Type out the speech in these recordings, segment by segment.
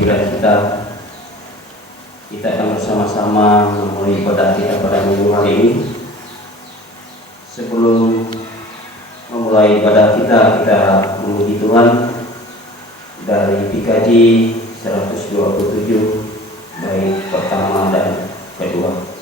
pikiran kita. Kita akan bersama-sama memulai ibadah kita pada minggu hari ini. Sebelum memulai ibadah kita memuji Tuhan dari PKJ 127 baik pertama dan kedua.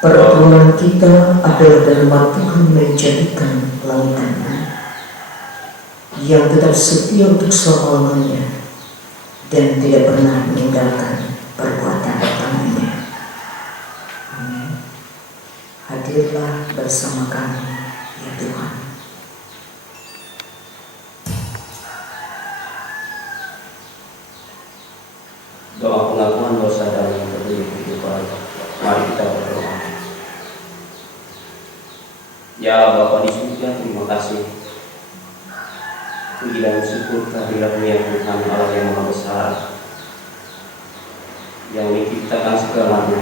Pertolongan kita adalah dalam Tuhan menjadikan lautan yang tetap setia untuk selama-lamanya dan tidak pernah meninggalkan perbuatan tangannya. Amin. Hadirlah bersama kami, ya Tuhan. Doa pengakuan dosa dan peduli kehidupan. Mari kita berdoa. Ya Bapa di surga, terima kasih. Puji dan syukur kehadirat-Mu ya Tuhan Allah yang Maha Besar, yang menciptakan segalanya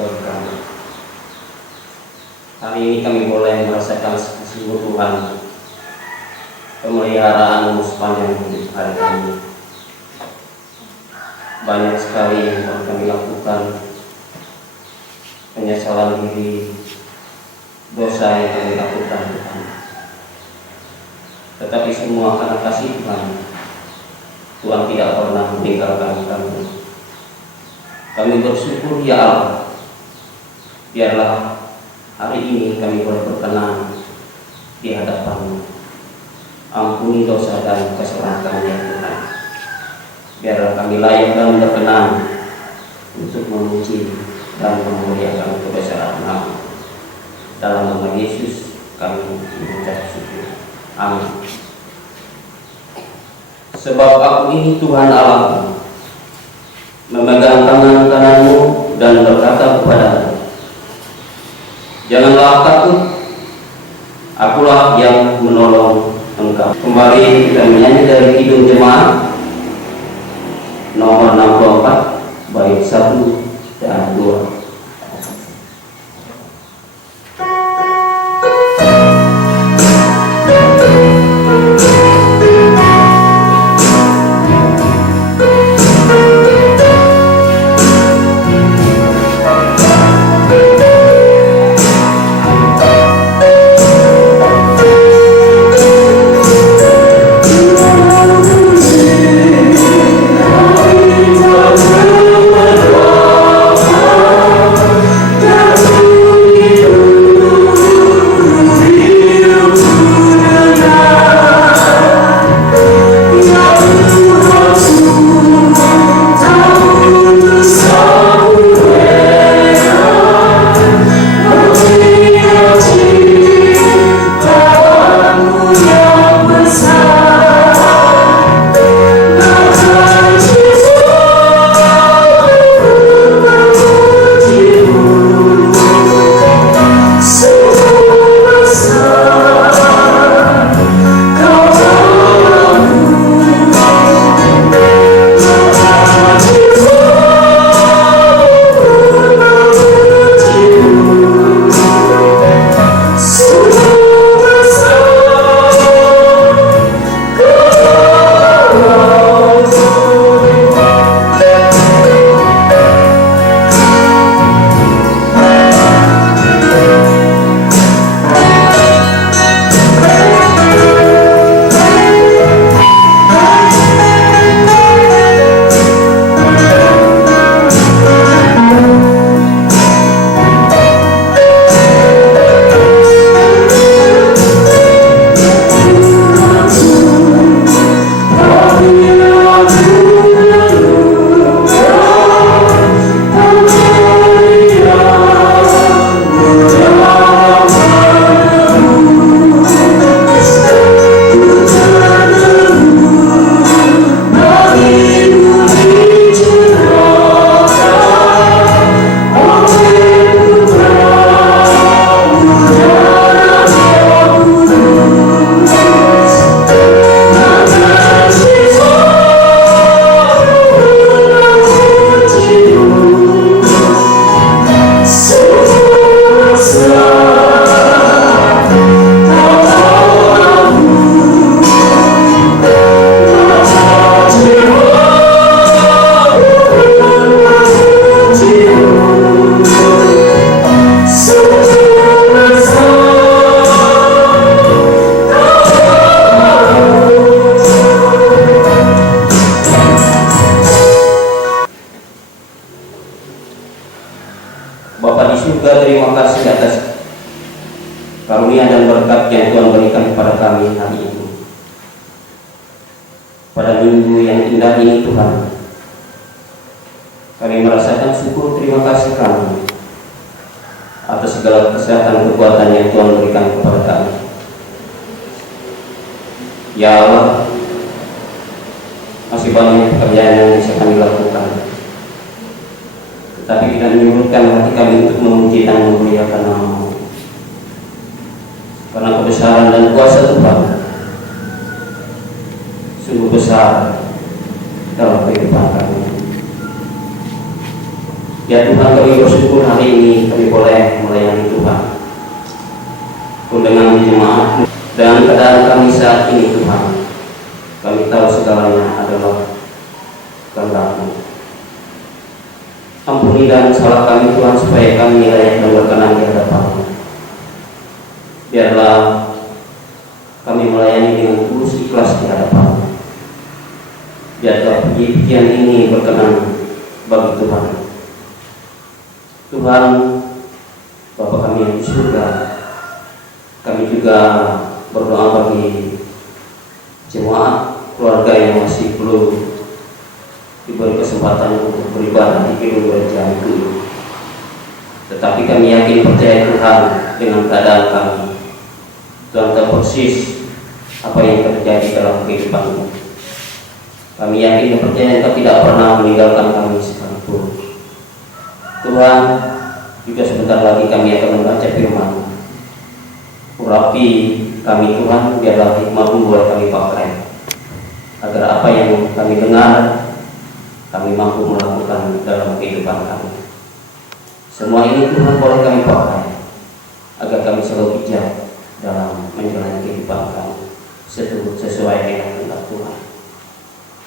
bagi kami. Hari ini kami boleh merasakan kasih-Mu Tuhan, pemeliharaan-Mu sepanjang hidup hari kami. Banyak sekali yang telah kami lakukan, penyesalan diri, dosa yang kami lakukan Tuhan. Tetapi semua karena kasih Tuhan, Tuhan tidak pernah meninggalkan kami. Kami bersyukur ya Allah, biarlah hari ini kami boleh berkenan di hadapan-Mu. Ampuni dosa dan kesalahan kami ya Tuhan. Biarlah kami layak dan berkenan untuk memuji dan memuliakan kebesaran Nama. Dalam nama Yesus kami mengucap syukur. Amin. Sebab aku ini Tuhan Allah, memegang tangan kananmu dan berkata kepadamu, janganlah takut, akulah yang menolong engkau. Kembali kita menyanyi dari Kidung Jemaat nomor 64 bait 1 dan 2. Oh, Bapa di surga, terima kasih atas karunia dan berkat yang Tuhan berikan kepada kami hari ini. Pada minggu yang indah ini Tuhan, kami merasakan syukur terima kasih kami atas segala kesehatan kekuatan yang Tuhan berikan kepada kami. Ya Allah, masih banyak pekerjaan yang bisa kami lakukan, tetapi tidak menyurutkan hati kami untuk memuji dan memuliakan nama-Mu. Karena kebesaran dan kuasa Tuhan sungguh besar dalam kehidupan kami. Ya Tuhan, kami bersyukur hari ini kami boleh melayani Tuhan dengan jemaat. Dengan keadaan kami saat ini Tuhan, kami tahu segalanya adalah kehendak-Mu. Ampuni dan salah kami Tuhan, supaya kami layak dan berkenan di hadapan-Mu. Biarlah kami melayani dengan tulus ikhlas di hadapan-Mu. Biarlah puji-pujian ini berkenan bagi Tuhan. Tuhan, Bapa kami yang di surga, kami juga berdoa bagi jemaat keluarga yang masih belum diberi kesempatan untuk beribadah di gedung gereja itu. Tetapi kami yakin percaya Tuhan dengan keadaan kami. Tuhan tahu persis apa yang terjadi dalam kehidupan. Kami yakin dan percaya Engkau tidak pernah meninggalkan kami sekalipun. Tuhan, juga sebentar lagi kami akan membaca firman. Urapi kami Tuhan, biarlah hikmat-Mu boleh kami pakai, agar apa yang kami dengar kami mampu melakukan dalam kehidupan kami. Semua ini Tuhan boleh kami pakai, agar kami selalu bijak dalam menjalani kehidupan kami sesuai dengan kehendak Tuhan.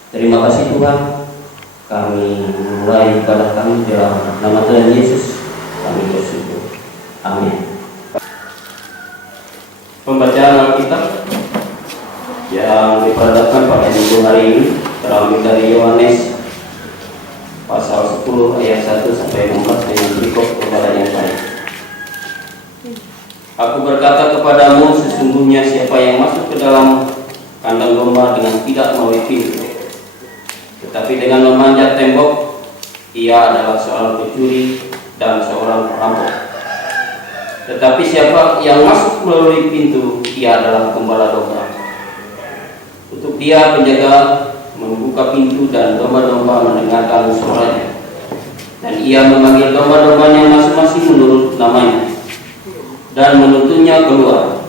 Terima kasih Tuhan, kami mulai ibadah kami dalam nama Tuhan Yesus kami bersyukur. Amin. Pembacaan Alkitab yang diperadakan pada minggu hari ini terambil dari Yohanes pasal 10 ayat 1 sampai 16 dengan berikut kepada yang baik. Aku berkata kepadamu, sesungguhnya siapa yang masuk ke dalam kandang domba dengan tidak melalui pintu, tetapi dengan memanjat tembok, ia adalah seorang pencuri dan seorang perampok. Tetapi siapa yang masuk melalui pintu, ia adalah gembala domba. Untuk dia penjaga membuka pintu dan domba-domba mendengarkan suaranya, dan ia memanggil domba-dombanya masing-masing menurut namanya dan menuntunnya keluar.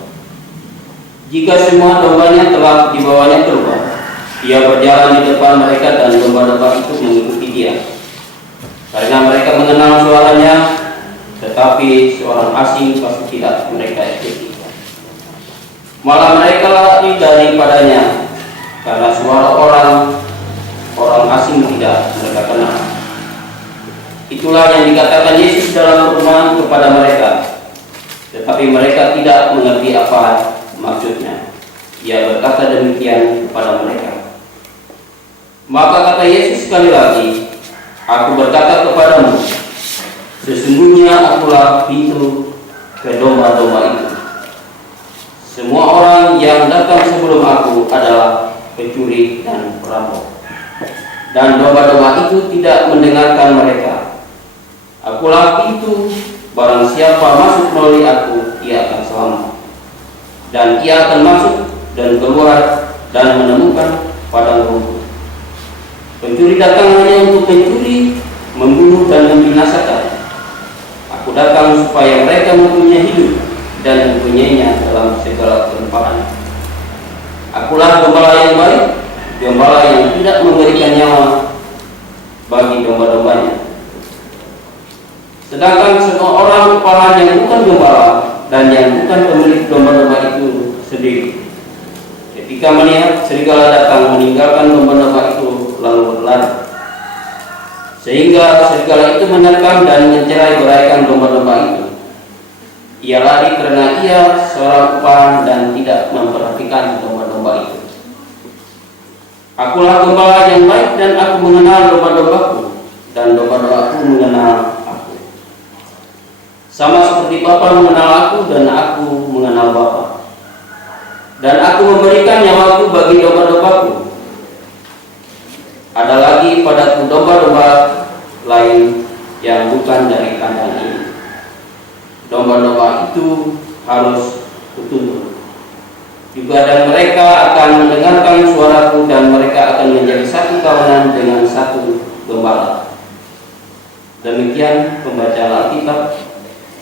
Jika semua dombanya telah dibawanya keluar, ia berjalan di depan mereka dan domba-domba itu mengikuti dia, karena mereka mengenal suaranya. Tetapi seorang asing pasti tidak mereka ikuti. Malah mereka lari daripadanya, karena suara orang asing tidak mereka kenal. Itulah yang dikatakan Yesus dalam perumpamaan kepada mereka, tetapi mereka tidak mengerti apa maksudnya. Ia berkata demikian kepada mereka. Maka kata Yesus sekali lagi, aku berkata kepadamu, sesungguhnya akulah pintu ke domba-domba itu. Semua orang yang datang sebelum aku adalah pencuri dan perampok, dan domba-domba itu tidak mendengarkan mereka. Akulah pintu, barang siapa masuk melalui aku, ia akan selamat, dan ia akan masuk dan keluar dan menemukan padang rumput. Pencuri datang hanya untuk mencuri, membunuh dan membinasakan. Aku datang supaya mereka mempunyai hidup dan mempunyainya dalam segala kelimpahan. Akulah gembala yang baik, gembala yang tidak memberikan nyawa bagi domba-dombanya. Sedangkan semua orang kepala yang bukan gembala dan yang bukan pemilik domba-domba itu sendiri, ketika melihat serigala datang, meninggalkan domba-domba itu lalu berlari. Sehingga serigala itu menerkam dan mencerai-beraikan domba-domba itu. Ia lari karena ia seorang upahan dan tidak memperhatikan domba-domba itu. Akulah gembala yang baik dan aku mengenal domba-dombaku, dan domba-dombaku mengenal aku. sama seperti Bapa mengenal aku dan aku mengenal Bapa. Dan aku memberikan nyawaku bagi domba-dombaku. Ada lagi padaku domba-domba lain yang bukan dari kandang ini. Domba-domba itu harus kutuntun juga, dan mereka akan mendengarkan suaraku, dan mereka akan menjadi satu kawanan dengan satu gembala. Demikian pembacaan Alkitab.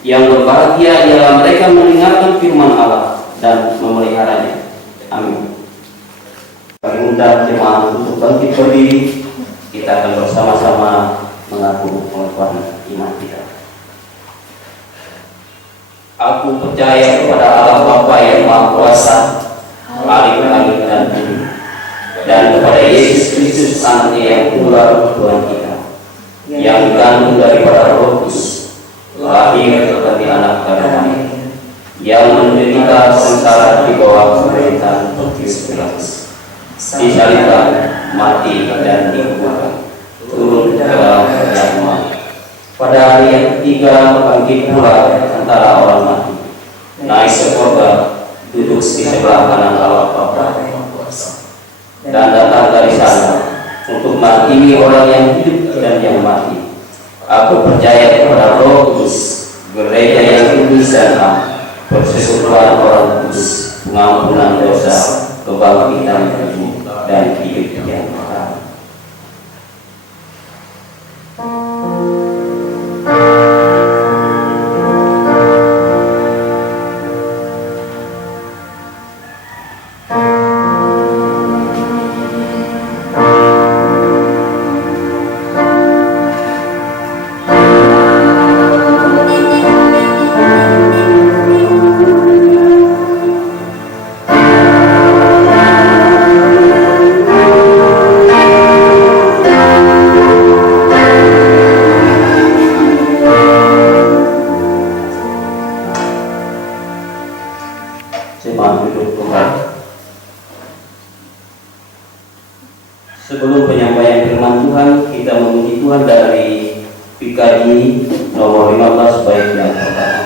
Yang berbahagia ialah mereka mendengarkan firman Allah dan memeliharanya. Amin. Kami undang jemaat untuk bangkit berdiri. Kita akan bersama-sama mengaku pengakuan iman kita. Aku percaya kepada Allah Bapa yang Maha Kuasa, Khalik langit dan bumi, dan kepada Yesus Kristus Anaknya yang tunggal Tuhan kita, yang dikandung daripada Roh Kudus, lahir dari anak Maria, yang menderita sengsara di bawah pemerintahan Pontius Pilatus, disalibkan, mati dan dikuburkan, turun ke dalam kejatuhan. Pada hari yang ketiga bangkit pula antara orang mati, naik ke surga, duduk di sebelah kanan Allah Bapa, dan datang dari sana untuk menghakimi orang yang hidup dan yang mati. Aku percaya kepada Roh Kudus, gereja yang kudus dan am, persekutuan orang kudus, pengampunan dosa, kebangkitan tubuh, dan hidup yang kekal. Sebelum penyampaian firman Tuhan, kita memuji Tuhan dari PKI nomor 15 bait yang pertama.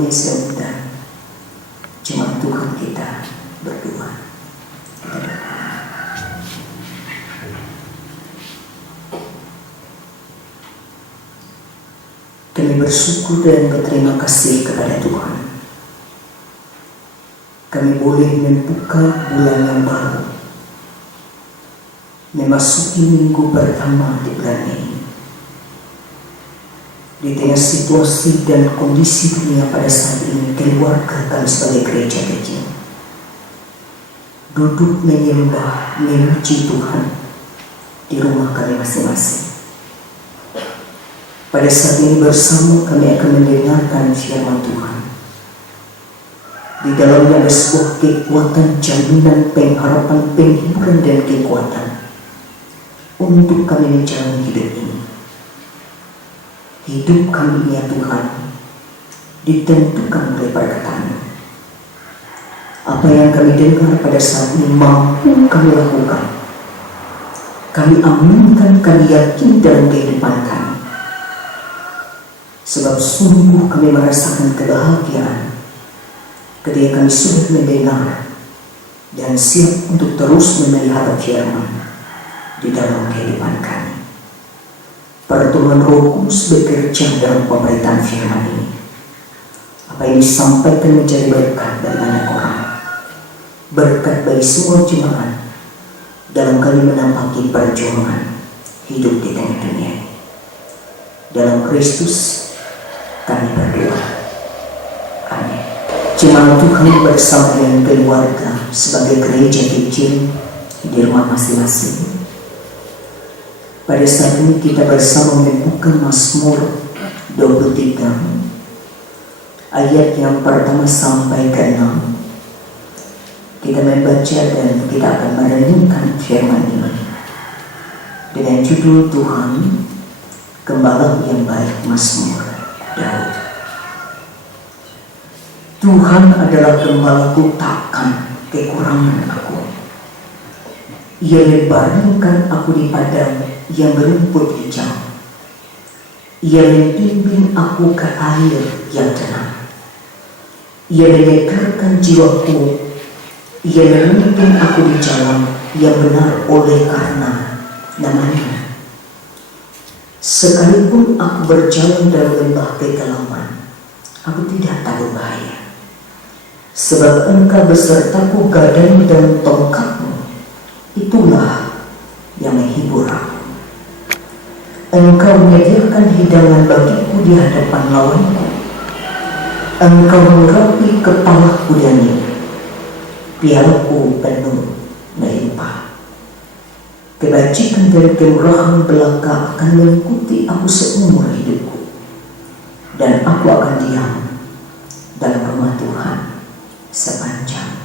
sebelumnya saya undang cuma Tuhan kita berdua. Kita berdoa. Kami bersyukur dan berterima kasih kepada Tuhan. Kami boleh membuka bulan yang baru, memasuki minggu pertama di bulan ini. Di tengah situasi dan kondisi dunia pada saat ini, keluarga kami sebagai gereja kecil duduk menyembah, memuji Tuhan di rumah kami masing-masing. Pada saat ini bersama kami akan mendengarkan firman Tuhan. Di dalamnya ada sebuah kekuatan, jaminan, pengharapan, penghiburan dan kekuatan untuk kami menjalani hidup ini. Hidup kami ya Tuhan ditentukan oleh perkataan. Apa yang kami dengar pada saat ini mampu kami lakukan. Kami aminkan, kami yakin dalam kehidupan kami. Sebab sungguh kami merasakan kebahagiaan ketika kami sudah mendengar dan siap untuk terus memelihara firman di dalam kehidupan kami. Pertolongan Roh Kudus bekerja dalam pemberitaan firman ini. Apa yang disampaikan menjadi berkat bagi banyak orang, berkat bagi semua jemaat dalam kami menampaki perjuangan hidup di tengah dunia. Dalam Kristus kami berdoa. Amin. Jemaat Tuhan bersama dengan keluarga sebagai gereja kecil di rumah masing-masing. Pada saat ini kita bersama membuka Mazmur 23 ayat yang pertama sampai ke-6. Kita membaca dan kita akan merenungkan firman ini dengan judul Tuhan Gembala yang Baik, Mazmur Daud. Tuhan adalah gembalaku, takkan kekurangan aku. Ia membaringkan aku di padang yang berumput hijau. Ia membimbing aku ke air yang tenang. Ia menyegarkan jiwaku. Ia memimpin aku di jalan yang benar oleh karena namanya. Sekalipun aku berjalan dalam lembah kegelapan, aku tidak takut bahaya. Sebab Engkau besertaku, gadamu dan tongkatmu, itulah yang menghibur aku. Engkau menyediakan hidangan bagiku di hadapan lawanku. Engkau mengurapi kepalaku dan pialaku penuh melimpah. Kebajikan dan kemurahan belaka akan mengikuti aku seumur hidupku, dan aku akan diam dalam rumah Tuhan sepanjang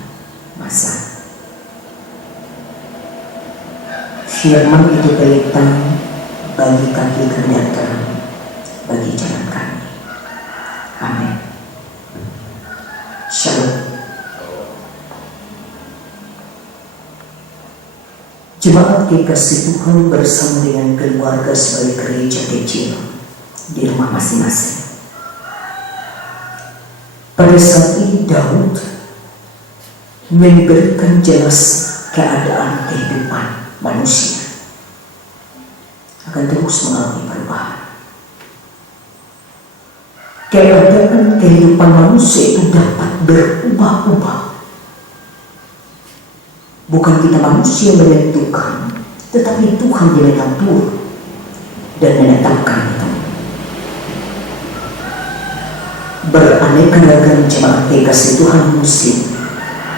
masa. Firman itu pelita bagi kaki kami dan terang bagi jalan kami. Amin. Shalom. Jemaat kekasih Tuhan bersama dengan keluarga sebagai gereja kecil di rumah masing-masing. Pada saat ini Daud memberikan jelas keadaan kehidupan manusia akan terus mengalami perubahan. Keadaan kehidupan manusia itu dapat berubah-ubah. Bukan kita manusia menentukan, tetapi Tuhan yang mengatur dan menetapkan itu. Beraneka ragam jemaat kekasih Tuhan musim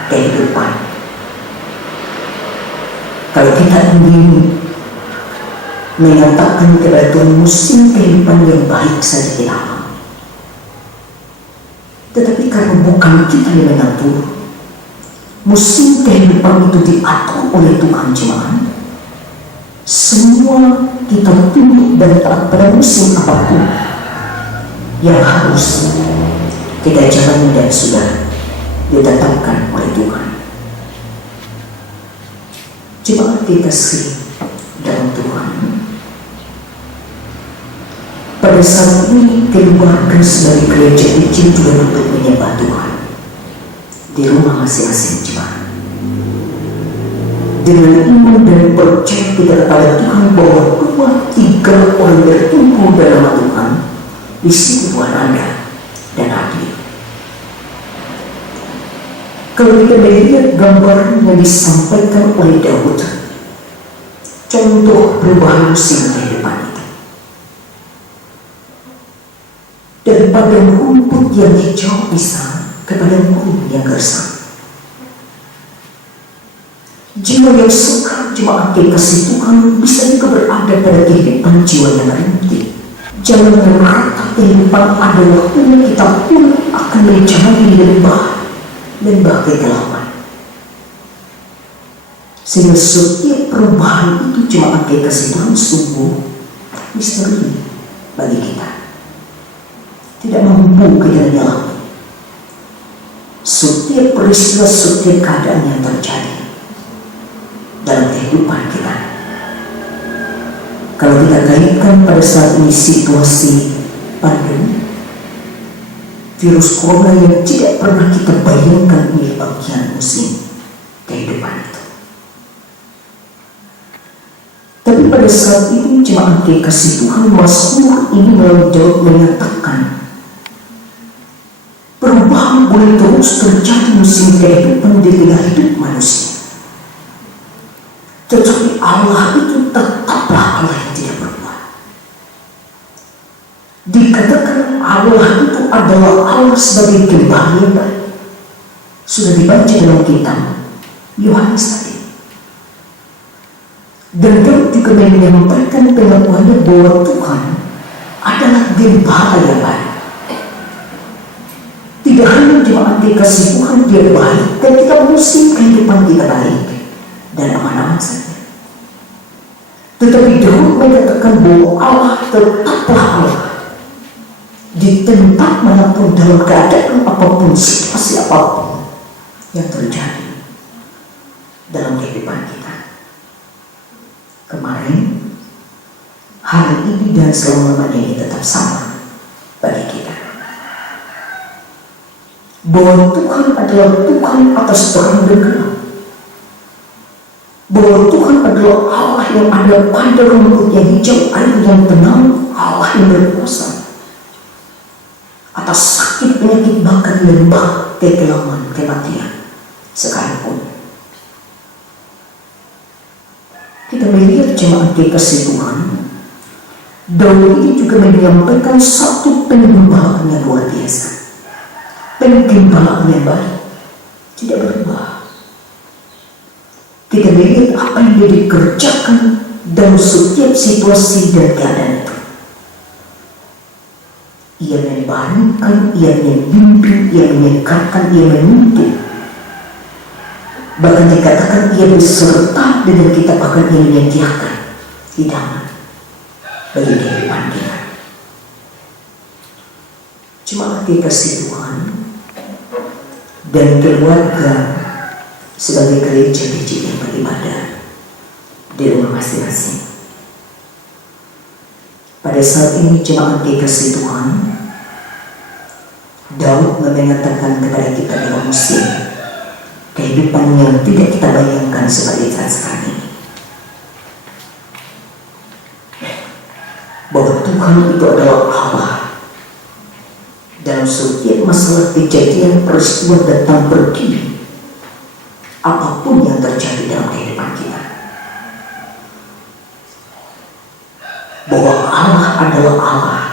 kehidupan. Kalau kita ingin mengatakan kepada Tuhan musim kehidupan yang baik saja kita alami, tetapi karena bukan kita yang mengatur, musim kehidupan itu diatur oleh Tuhan jemaat. Semua kita tunduk dan taat pada musim apapun yang harus kita jalani dan sudah ditetapkan oleh Tuhan. Jemaat dikasih dalam Tuhan, pada saat ini dikeluarkan sebagai gereja kecil juga untuk menyembah Tuhan di rumah masing-masing jemaat. Dengan iman dan percaya kita kepada Tuhan bahwa 2-3 orang berkumpul dalam nama Tuhan, di situ Tuhan Anda dan hadir. Kalau kita melihat gambar yang disampaikan oleh Daud, contoh perubahan musim kehidupan itu, dari padang rumput yang hijau bisa ke padang gurun yang gersang. Jiwa yang sukar, jiwa akhir kasih Tuhan bisa juga berada pada kehidupan jiwa yang rintik. Jalan yang rata kehidupan ada waktunya kita pun akan menjalani lembah kegelapan. Sehingga setiap perubahan itu cuma akhir kasih Tuhan sungguh misteri bagi kita. Tidak mampu kita nyala. Setiap peristiwa, setiap keadaan yang terjadi dalam kehidupan kita, kalau kita kaitkan pada saat ini situasi pandemi virus corona yang tidak pernah kita bayangkan ini bagian musim kehidupan itu. Tapi pada saat ini jemaat kasih Tuhan, Mazmur ini melalui Daud menyatakan perubahan boleh terus terjadi musim kehidupan di tengah hidup manusia. Tetapi Allah itu tetaplah Allah yang tidak berubah. Dikatakan Allah itu adalah Allah sebagai gembala yang baik. Sudah dibaca dalam kitab Yohanes tadi. Dan Daud juga menyampaikan pengakuannya bahwa Tuhan adalah gembala yang baik. Tidak hanya jemaat dikasih Tuhan dia baik, ketika musim kehidupan kita baik dan aman-aman saja. Tetapi Daud mengatakan bahwa Allah tetaplah Allah di tempat manapun, dalam keadaan apapun, situasi apapun yang terjadi dalam kehidupan kita. Kemarin, hari ini dan selama-lamanya ini tetap sama bagi kita. Bahwa Tuhan adalah Tuhan atas terang dan gelap. Bahwa Tuhan adalah Allah yang ada pada rumput yang hijau, air yang tenang, Allah yang berkuasa atas sakit, penyakit, bahkan lembah kegelapan, kematian sekalipun. Kita melihat jemaat dikasih Tuhan, Daud ini juga menyampaikan satu penggembalaan yang luar biasa. Penggembalaan yang baik, tidak berubah. Kita melihat apa yang dia dikerjakan dalam setiap situasi dan keadaan itu. Ia membangunkan, ia membimbing, ia menyegarkan, ia menuntun. Bahkan dikatakan ia beserta dengan kita, bahkan ia menyediakan hidangan bagi kehidupan kita. Cuma dikasih Tuhan dan keluarga sebagai gereja kecil yang beribadah di rumah masing-masing. Pada saat ini jemaat dikasih Tuhan, Daud mengatakan kepada kita dalam musim kehidupan yang tidak kita bayangkan seperti saat sekarang ini, bahwa Tuhan itu adalah Allah dalam setiap masalah, kejadian, peristiwa datang pergi, apapun yang terjadi dalam kehidupan kita. Bahwa Allah adalah Allah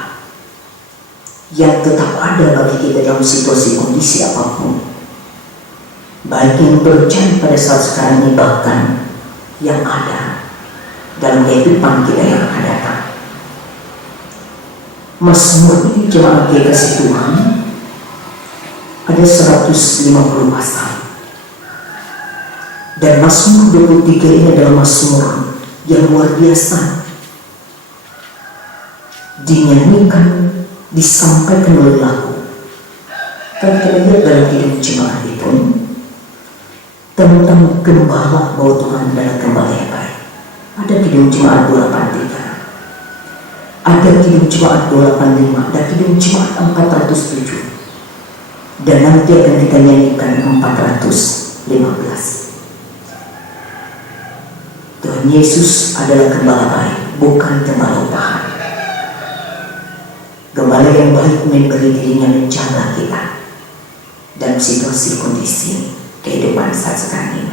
yang tetap ada bagi kita dalam situasi kondisi apapun, baik yang terjadi pada saat sekarang ini, bahkan yang ada dalam kehidupan kita yang akan datang. Mazmur ini jemaat dikasih Tuhan ada 150 pasal, dan Mazmur 23 ini adalah Mazmur yang luar biasa, dinyanyikan, disampaikan oleh lagu. Kalau kita lihat dalam hidup jemaat itu tentang gembala, bahwa Tuhan adalah gembala yang baik. Ada hidup jemaat 283. Ada Kidung Jemaat 285 dan Kidung Jemaat 407. Dan nanti akan kita nyanyikan 415. Tuhan Yesus adalah gembala baik, bukan gembala upahan. Gembala yang baik memberi dirinya menjaga kita dalam situasi kondisi kehidupan saat sekarang ini.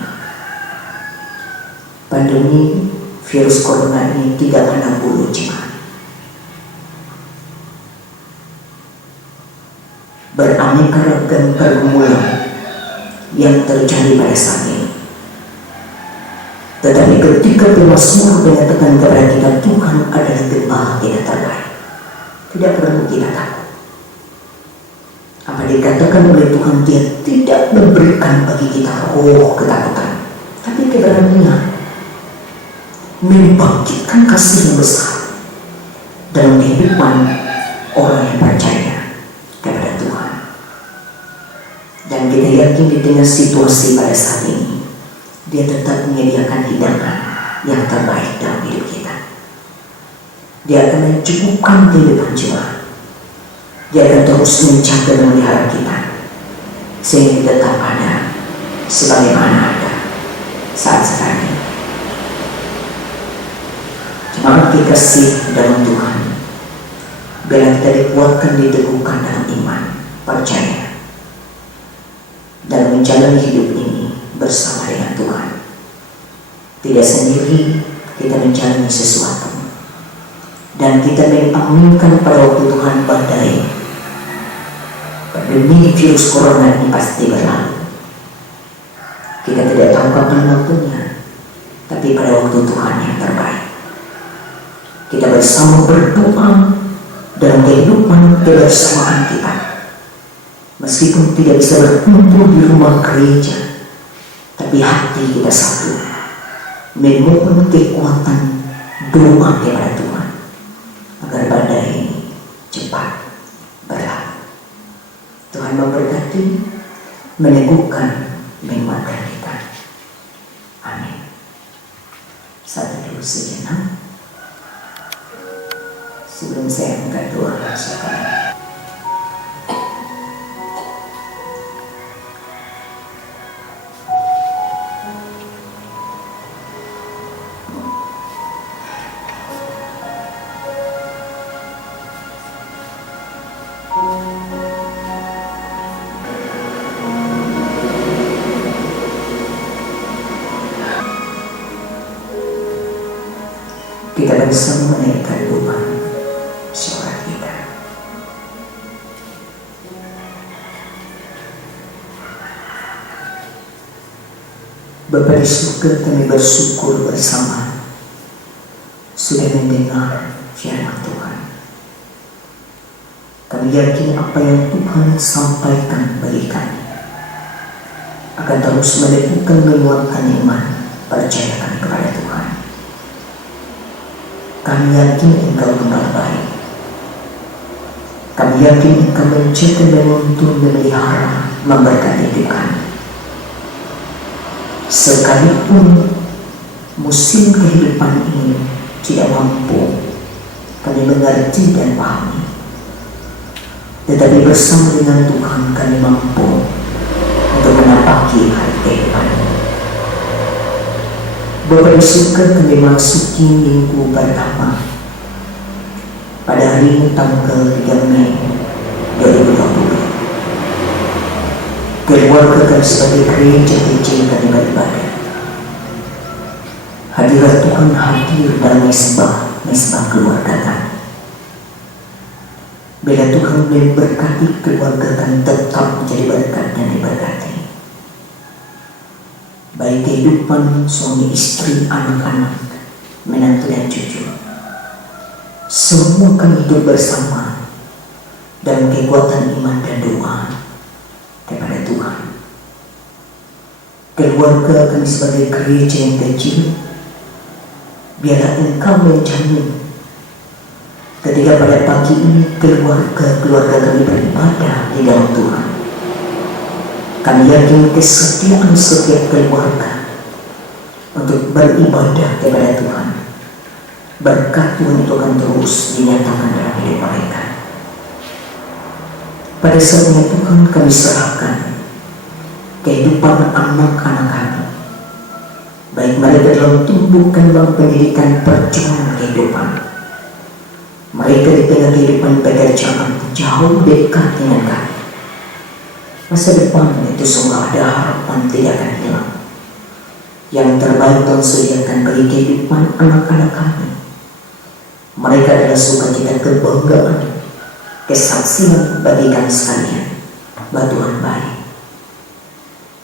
Pandemi virus corona ini tidak pernah bunuh jemaat. Beraneka ragam pergumulan yang terjadi pada saat ini. Tetapi ketika Pemasmur menyatakan kepada kita, Tuhan adalah gembala kita terbaik, tidak perlu kita takut. Apa dikatakan oleh Tuhan, Dia tidak memberikan bagi kita roh ketakutan, tapi keberanian, membangkitkan kasih yang besar dalam kehidupan orang yang percaya kepada Tuhan. Dan kita yakin di tengah situasi pada saat ini, Dia tetap menyediakan hidangan yang terbaik dalam hidup kita. Dia akan mencukupkan kehidupan jiwa. Dia akan terus menjaga dan memelihara kita, sehingga kita tetap ada sebagaimana ada saat sekarang ini. Jemaat dikasih dalam Tuhan, biarlah kita dikuatkan, diteguhkan dalam iman, percaya, dalam menjalani hidup ini bersama dengan Tuhan. Tidak sendiri kita menjalani sesuatu, dan kita mengaminkan pada waktu Tuhan badai pandemi virus corona ini pasti berlalu. Kita tidak tahu kapan waktunya, tapi pada waktu Tuhan yang terbaik, kita bersama berdoa dalam kehidupan kebersamaan kita. Meskipun tidak bisa berkumpul di rumah gereja, tapi hati kita satu, memohon kekuatan doa kepada Tuhan agar badai ini cepat berlalu. Tuhan memberkati, meneguhkan, menguatkan kita. Amin. Satu dulu sejenak sebelum saya angkat doa sekarang. Kita bersama menaikkan doa suara kita. Bapa di surga, kami bersyukur bersama sudah mendengar firman Tuhan. Kami yakin apa yang Tuhan sampaikan bagi kami akan terus meneguhkan, menguatkan iman, percaya kami kepada Tuhan. Kami yakin Engkau gembala baik. Kami yakin Engkau menjaga, menuntun, memelihara, memberkati hidup kami. Sekalipun musim kehidupan ini tidak mampu kami mengerti dan pahami, tetapi bersama dengan Tuhan kami mampu untuk menapaki hari kehidupan. Bapa di surga, kami masuki minggu pertama pada hari ini tanggal 3 Mei 2020. Keluarga kami sebagai gereja kecil kami beribadah. Hadirat Tuhan hadir dalam mesbah keluarga kami. Bila Tuhan memberkati keluarga kami tetap menjadi berkat dan diberkati. Baik kehidupan suami istri, anak-anak, menantu dan cucu, semua kami hidup bersama dalam kekuatan iman dan doa kepada Tuhan. Keluarga kami sebagai gereja yang kecil, biarlah Engkau menjamin ketika pada pagi ini keluarga kami beribadah di dalam Tuhan. Kami yakin kesetiaan setiap keluarga untuk beribadah kepada Tuhan berkat Tuhan itu akan terus dinyatakan dalam hidup mereka. Pada saatnya Tuhan, kami serahkan kehidupan anak-anak kami, baik mereka dalam tumbuh kembang pendidikan perjuangan kehidupan, mereka di tengah kehidupan pekerjaan jauh dekat dengan kami. Masa depan itu semua ada harapan tidak akan hilang. Yang terbaik Tuhan sediakan bagi kehidupan anak-anak kami. Mereka adalah sukacita kebanggaan, kesaksian bagi kami sekalian, bahwa Tuhan baik.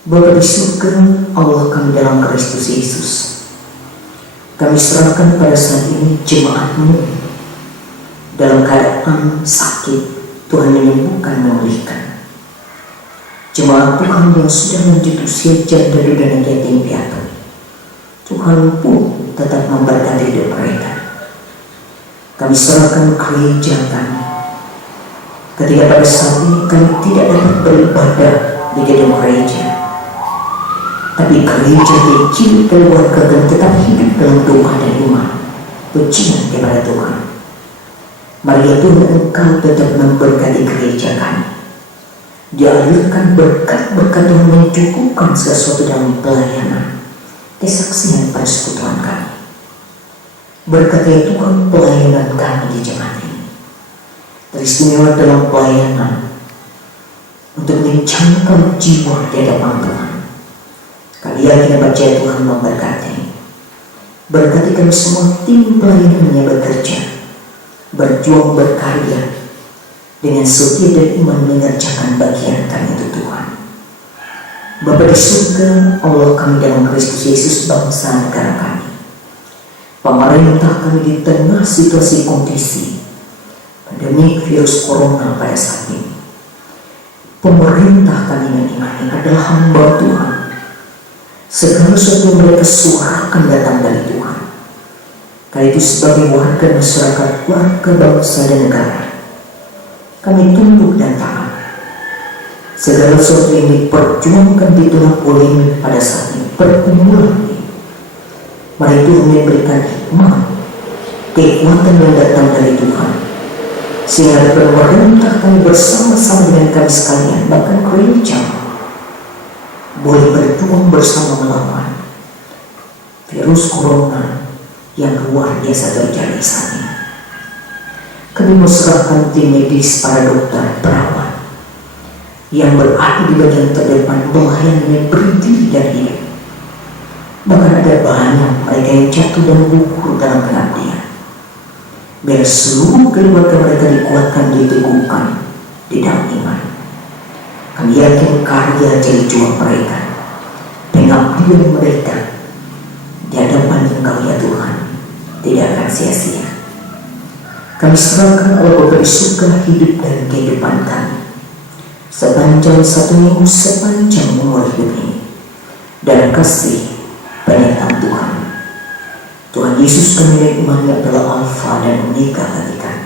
Bapa di surga, Allah kami dalam Kristus Yesus, kami serahkan pada saat ini jemaat-Mu dalam keadaan sakit. Tuhan menyembuhkan, memulihkan. Jemaat Tuhan yang sudah lanjut usia, janda dan yatim piatu, Tuhan pun tetap memberkati hidup mereka. Kami serahkan gereja kami, ketika pada saat ini kami tidak dapat beribadah di gedung gereja, tapi gereja kecil keluarga kami tetap hidup dalam doa dan iman, pujian kepada Tuhan. Mari ya Tuhan, Engkau tetap memberkati gereja kami. Dialirkan berkat-berkat Tuhan mencukupkan sesuatu dalam pelayanan, kesaksian persekutuan kami. Berkati ya Tuhan pelayanan kami di jemaat ini, teristimewa dalam pelayanan untuk mencangkam jiwa di hadapan Tuhan. Kami yakin percaya Tuhan memberkati. Berkati kami semua tim pelayanan yang bekerja, berjuang, berkarya dengan setia dan iman mengerjakan bagian kami untuk Tuhan. Bapa di surga, Allah kami dalam Kristus Yesus, bangsa negara kami, pemerintah kami di tengah situasi kondisi pandemi virus corona pada saat ini. Pemerintah kami mengimani adalah hamba Tuhan. Segala sesuatu yang mereka suarakan datang dari Tuhan. Karena itu sebagai warga masyarakat, warga bangsa dan negara, kami tunduk dan taat. Segala sesuatu yang diperjuangkan di tengah polemik pada saat ini, pergumulan ini, mari Tuhan memberikan hikmah, kekuatan yang datang dari Tuhan, sehingga pemerintah kami bersama-sama dengan kami sekalian, bahkan gereja, boleh berjuang bersama melawan virus corona yang luar biasa terjadi saat ini. Kami menserahkan tim medis, para dokter, perawat yang berada di bagian terdepan melayani, berdiri dan hidup. Bahkan ada banyak mereka yang jatuh dan gugur dalam pengabdian. Biar seluruh keluarga mereka dikuatkan, diteguhkan di dalam iman. Kami yakin karya jadi juang mereka, pengabdian mereka di hadapan Engkau ya Tuhan tidak akan sia-sia. Kami serahkan Allah Bapa di surga hidup dan kehidupan kami sepanjang 1 minggu, sepanjang umur hidup ini, dan kasih penyertaan Tuhan. Tuhan Yesus kami yang imannya adalah Alfa dan Omega bagi kami.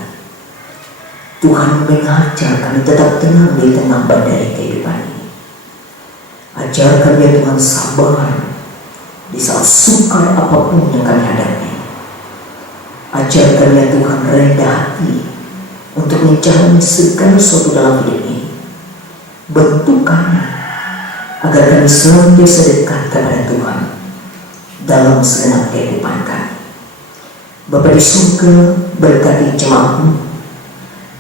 Tuhan mengajar kami tetap tenang di tengah badai kehidupan ini. Ajar kami ya Tuhan sabar di saat sukar apapun yang kami hadapi. Ajar kami ya Tuhan rendah hati untuk menjalani segala sesuatu dalam hidup ini. Bentuk kami agar kami senantiasa dekat kepada Tuhan dalam segenap kehidupan kami. Bapa di surga, berkati jemaat-Mu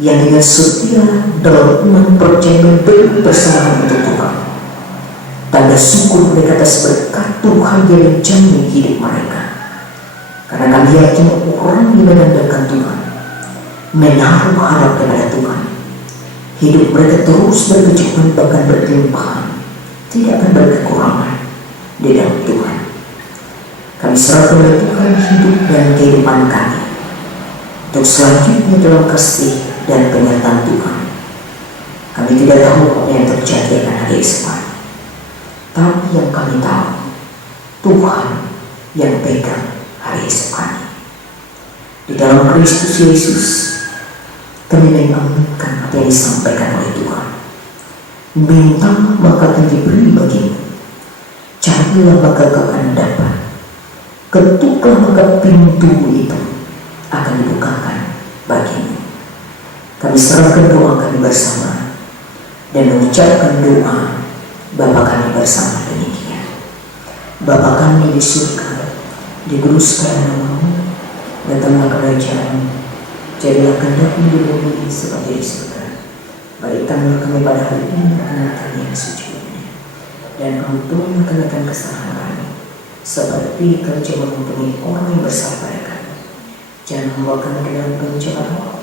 yang dengan setia dalam iman percaya memberi bersama untuk Tuhan. Tanda syukur mereka atas berkat Tuhan yang menjamin hidup mereka. Karena kami yakin orang yang mengandalkan Tuhan, menaruh harap kepada Tuhan, hidup mereka terus berkecukupan bahkan berlimpahan, tidak akan berkekurangan di dalam Tuhan. Kami serahkan kepada Tuhan hidup dan kehidupan kami untuk selanjutnya dalam kasih dan penyertaan Tuhan. Kami tidak tahu apa yang terjadi akan hari esok, tapi yang kami tahu Tuhan yang pegang hari esok kami. Di dalam Kristus Yesus kami mengaminkan apa yang disampaikan oleh Tuhan. Minta maka akan diberi bagimu, carilah maka kau akan dapat, ketuklah maka pintu itu akan dibukakan bagimu. Kami serahkan doa kami bersama dan mengucapkan doa Bapa kami bersama demikian. Bapa kami di surga, dikuduskan namamu, datanglah kerajaan-Mu, jadilah kehendak-Mu di bumi seperti di surga. Berikanlah kami pada hari ini makanan kami yang secukupnya, dan ampunilah kenakan kesalahan kami, seperti kami juga mengampuni orang yang bersalah pada kami. Jangan membawa kami ke dalam pencobaan,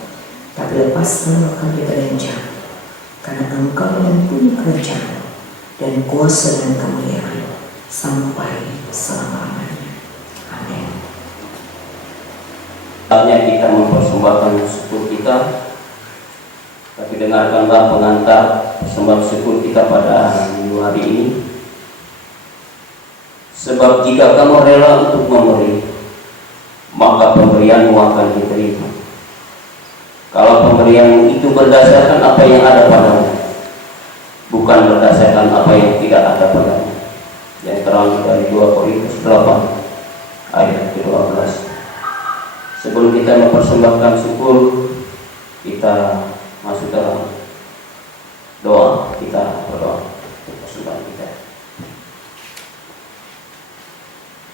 tapi lepaskanlah kami dari yang jahat, karena Engkau yang punya kerajaan dan kuasa dan kemuliaan sampai selama-lamanya. Amin. Saatnya kita mempersembahkan syukur kita, tapi dengarkanlah pengantar persembahan syukur kita pada minggu hari ini. Sebab jika kamu rela untuk memberi, maka pemberianmu akan diterima. Kalau pemberianmu itu berdasarkan apa yang ada padamu, bukan berdasarkan apa yang tidak ada padamu. Yang terang dari 2 Korintus 8 ayat 12. Sebelum kita mempersembahkan syukur, kita masuk dalam doa. Kita berdoa untuk persembahan kita.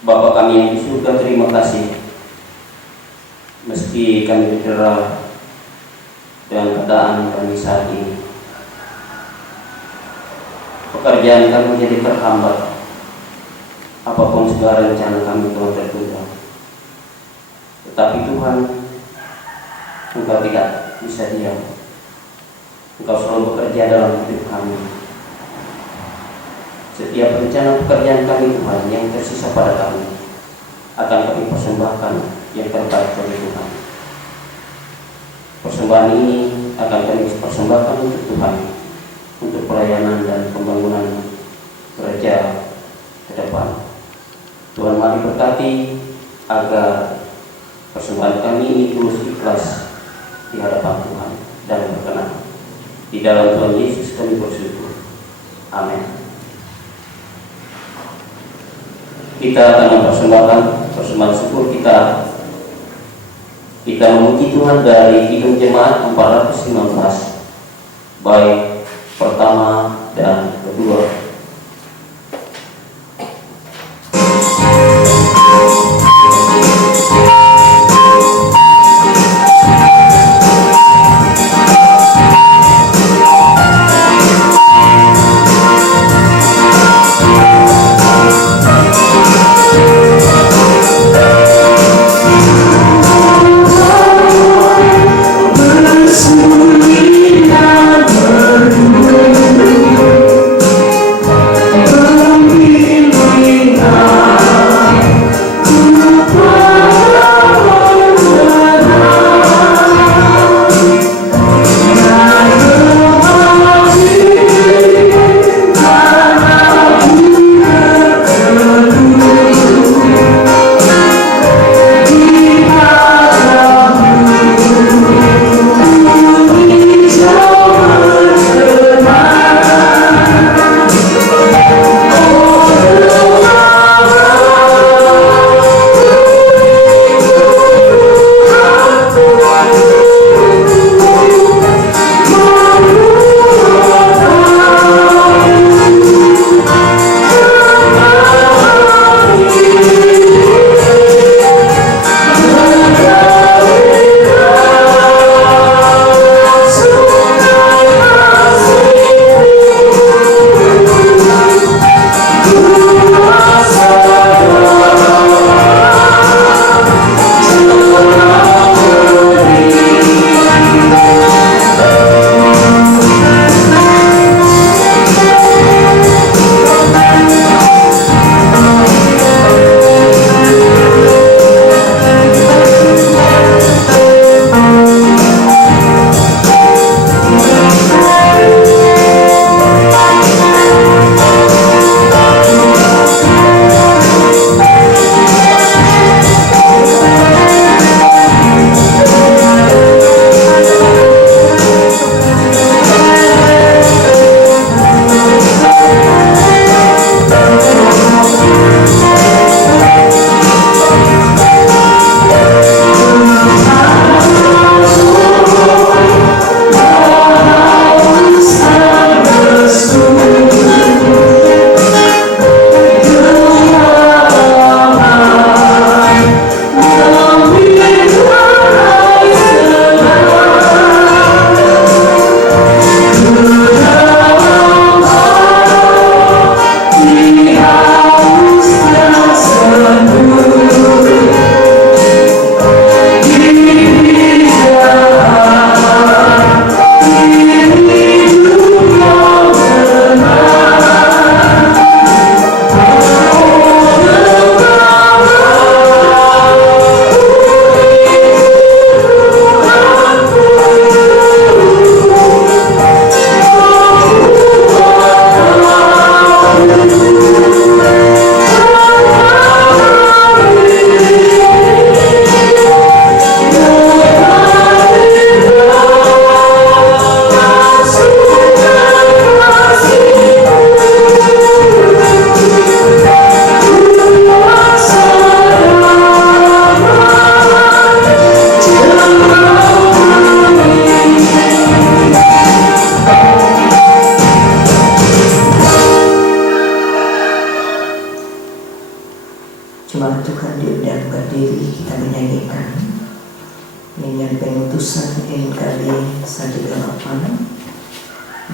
Bapa kami yang di surga, terima kasih. Meski kami cedera dengan keadaan kami saat ini, pekerjaan kami menjadi terhambat, apapun segala rencana kami telah tertunda. Tetapi Tuhan, Engkau tidak bisa diam. Engkau selalu bekerja dalam hidup kami. Setiap rencana pekerjaan kami Tuhan yang tersisa pada kami akan kami persembahkan yang terbaik bagi Tuhan. Persembahan ini akan kami persembahkan untuk Tuhan, untuk pelayanan dan pembangunan gereja ke depan. Tuhan, mari berkati agar persembahan kami ini tulus ikhlas di hadapan Tuhan dan berkenan. Di dalam Tuhan Yesus kami bersyukur. Amin. Kita akan mempersembahkan persembahan syukur kita. Kita memuji Tuhan dari Kidung Jemaat 415, baik pertama dan kedua.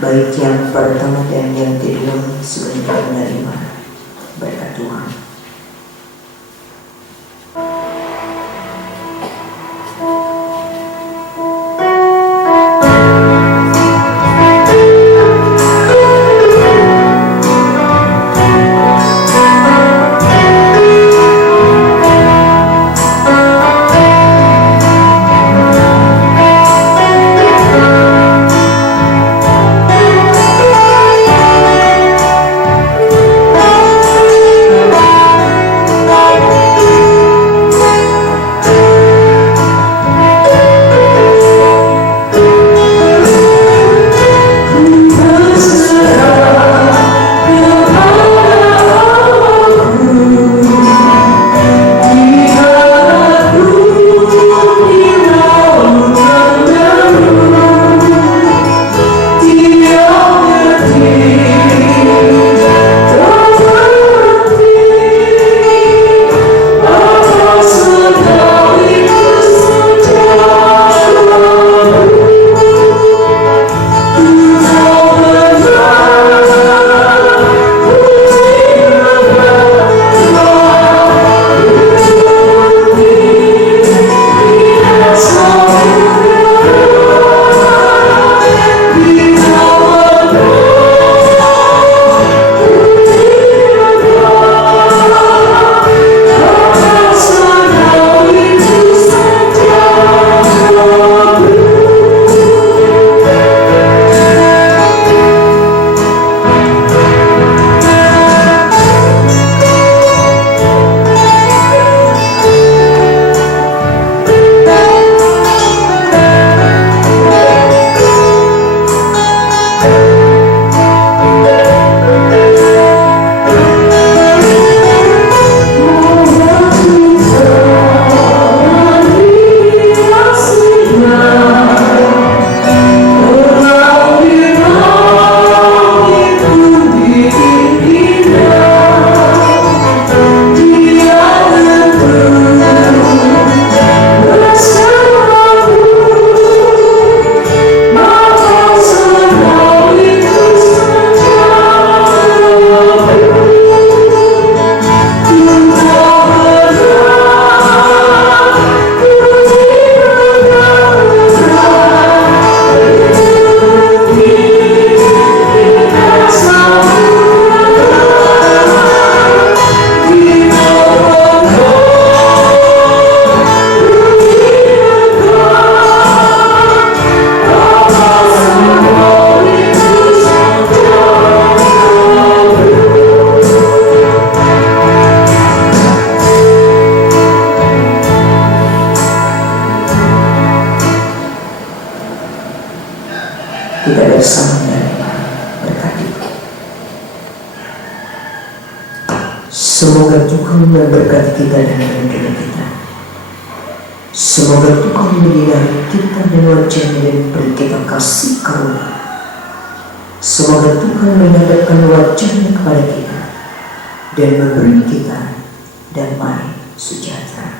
baik yang pertama dan yang kedua sudah kita menerima berkat Tuhan. Kita bersama berkati. Semoga Tuhan memberkati kita dan melindungi kita. Semoga Tuhan menyinari kita dengan wajah-Nya dan beri kita kasih karunia. Semoga Tuhan menghadapkan wajah-Nya kepada kita dan memberi kita damai sejahtera.